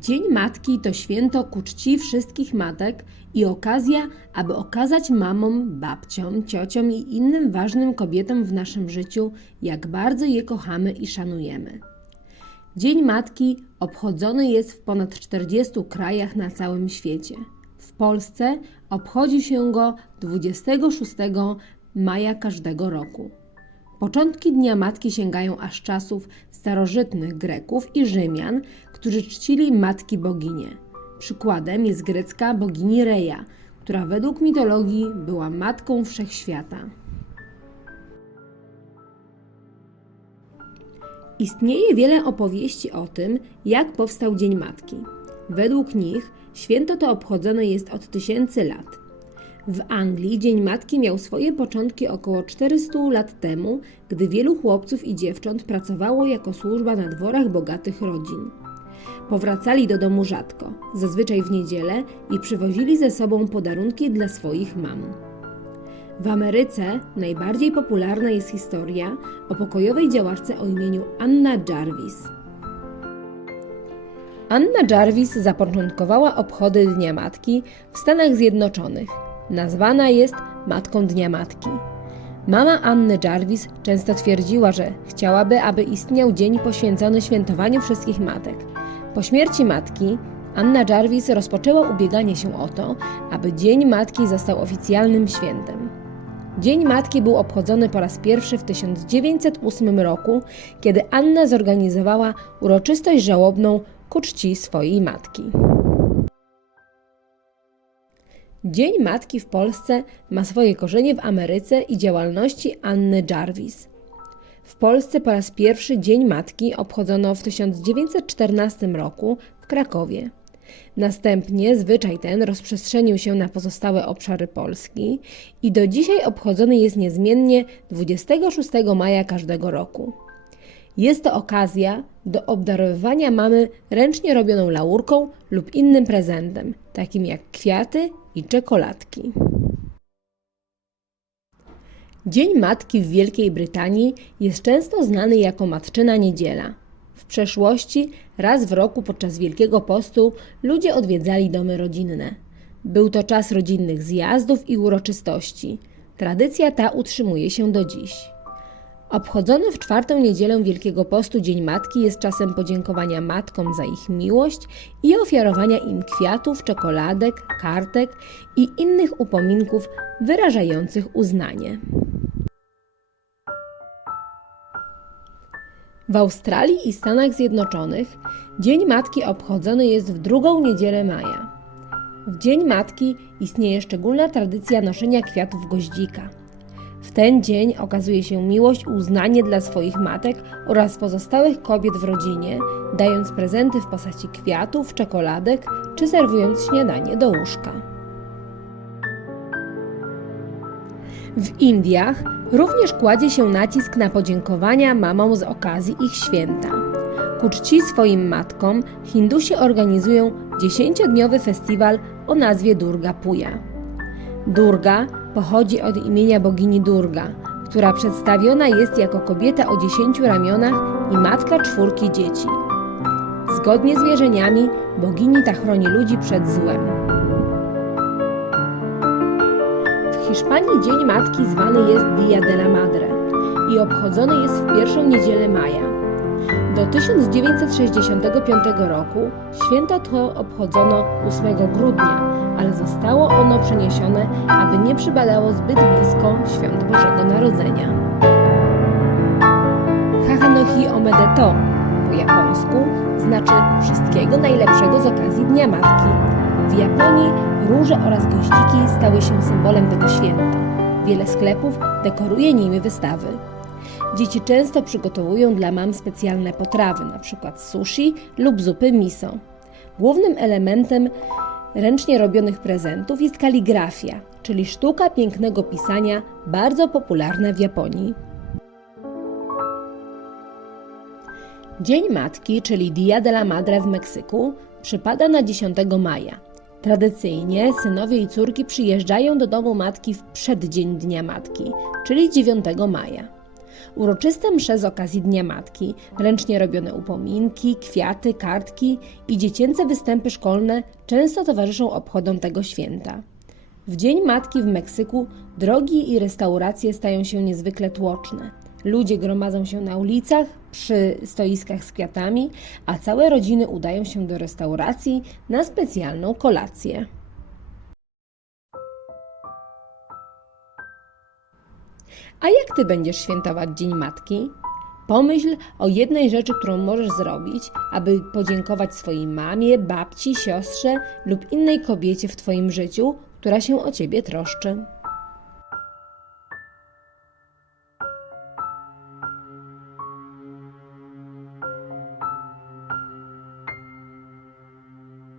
Dzień Matki to święto ku czci wszystkich matek i okazja, aby okazać mamom, babciom, ciociom i innym ważnym kobietom w naszym życiu, jak bardzo je kochamy i szanujemy. Dzień Matki obchodzony jest w ponad 40 krajach na całym świecie. W Polsce obchodzi się go 26 maja każdego roku. Początki Dnia Matki sięgają aż czasów starożytnych Greków i Rzymian, którzy czcili matki boginie. Przykładem jest grecka bogini Reja, która według mitologii była matką wszechświata. Istnieje wiele opowieści o tym, jak powstał Dzień Matki. Według nich święto to obchodzone jest od tysięcy lat. W Anglii Dzień Matki miał swoje początki około 400 lat temu, gdy wielu chłopców i dziewcząt pracowało jako służba na dworach bogatych rodzin. Powracali do domu rzadko, zazwyczaj w niedzielę i przywozili ze sobą podarunki dla swoich mam. W Ameryce najbardziej popularna jest historia o pokojowej działaczce o imieniu Anna Jarvis. Anna Jarvis zapoczątkowała obchody Dnia Matki w Stanach Zjednoczonych. Nazwana jest Matką Dnia Matki. Mama Anny Jarvis często twierdziła, że chciałaby, aby istniał dzień poświęcony świętowaniu wszystkich matek. Po śmierci matki Anna Jarvis rozpoczęła ubieganie się o to, aby Dzień Matki został oficjalnym świętem. Dzień Matki był obchodzony po raz pierwszy w 1908 roku, kiedy Anna zorganizowała uroczystość żałobną ku czci swojej matki. Dzień Matki w Polsce ma swoje korzenie w Ameryce i działalności Anny Jarvis. W Polsce po raz pierwszy Dzień Matki obchodzono w 1914 roku w Krakowie. Następnie zwyczaj ten rozprzestrzenił się na pozostałe obszary Polski i do dzisiaj obchodzony jest niezmiennie 26 maja każdego roku. Jest to okazja do obdarowywania mamy ręcznie robioną laurką lub innym prezentem, takim jak kwiaty i czekoladki. Dzień Matki w Wielkiej Brytanii jest często znany jako Matczyna Niedziela. W przeszłości raz w roku podczas Wielkiego Postu ludzie odwiedzali domy rodzinne. Był to czas rodzinnych zjazdów i uroczystości. Tradycja ta utrzymuje się do dziś. Obchodzony w czwartą niedzielę Wielkiego Postu Dzień Matki jest czasem podziękowania matkom za ich miłość i ofiarowania im kwiatów, czekoladek, kartek i innych upominków wyrażających uznanie. W Australii i Stanach Zjednoczonych Dzień Matki obchodzony jest w drugą niedzielę maja. W Dzień Matki istnieje szczególna tradycja noszenia kwiatów goździka. W ten dzień okazuje się miłość i uznanie dla swoich matek oraz pozostałych kobiet w rodzinie, dając prezenty w postaci kwiatów, czekoladek czy serwując śniadanie do łóżka. W Indiach również kładzie się nacisk na podziękowania mamom z okazji ich święta. Ku czci swoim matkom Hindusi organizują dziesięciodniowy festiwal o nazwie Durga Puja. Durga pochodzi od imienia bogini Durga, która przedstawiona jest jako kobieta o dziesięciu ramionach i matka czwórki dzieci. Zgodnie z wierzeniami bogini ta chroni ludzi przed złem. W Hiszpanii Dzień Matki zwany jest Dia de la Madre i obchodzony jest w pierwszą niedzielę maja. Do 1965 roku święto to obchodzono 8 grudnia, ale zostało ono przeniesione, aby nie przybadało zbyt blisko świąt Bożego Narodzenia. Hahanohi Omedeto po japońsku znaczy wszystkiego najlepszego z okazji Dnia Matki. W Japonii róże oraz goździki stały się symbolem tego święta. Wiele sklepów dekoruje nimi wystawy. Dzieci często przygotowują dla mam specjalne potrawy, np. sushi lub zupy miso. Głównym elementem ręcznie robionych prezentów jest kaligrafia, czyli sztuka pięknego pisania, bardzo popularna w Japonii. Dzień Matki, czyli Dia de la Madre w Meksyku, przypada na 10 maja. Tradycyjnie synowie i córki przyjeżdżają do domu matki w przeddzień Dnia Matki, czyli 9 maja. Uroczyste msze z okazji Dnia Matki, ręcznie robione upominki, kwiaty, kartki i dziecięce występy szkolne często towarzyszą obchodom tego święta. W Dzień Matki w Meksyku drogi i restauracje stają się niezwykle tłoczne. Ludzie gromadzą się na ulicach, przy stoiskach z kwiatami, a całe rodziny udają się do restauracji na specjalną kolację. A jak ty będziesz świętować Dzień Matki? Pomyśl o jednej rzeczy, którą możesz zrobić, aby podziękować swojej mamie, babci, siostrze lub innej kobiecie w Twoim życiu, która się o Ciebie troszczy.